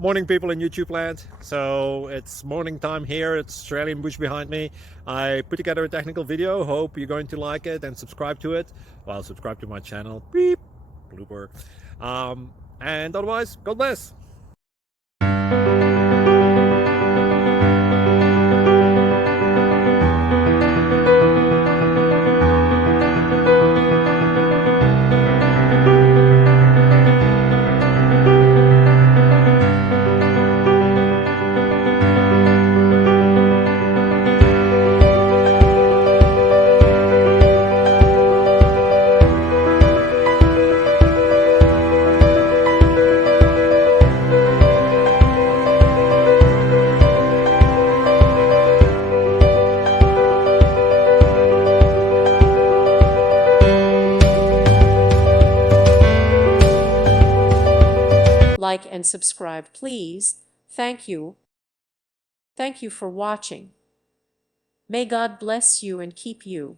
Morning, people in YouTube land. So it's morning time here. It's Australian bush behind me. I put together a technical video. Hope you're going to like it and subscribe to it. Well, subscribe to my channel. Beep, blooper. And otherwise, God bless. Like and subscribe, please. Thank you. Thank you for watching. May God bless you and keep you.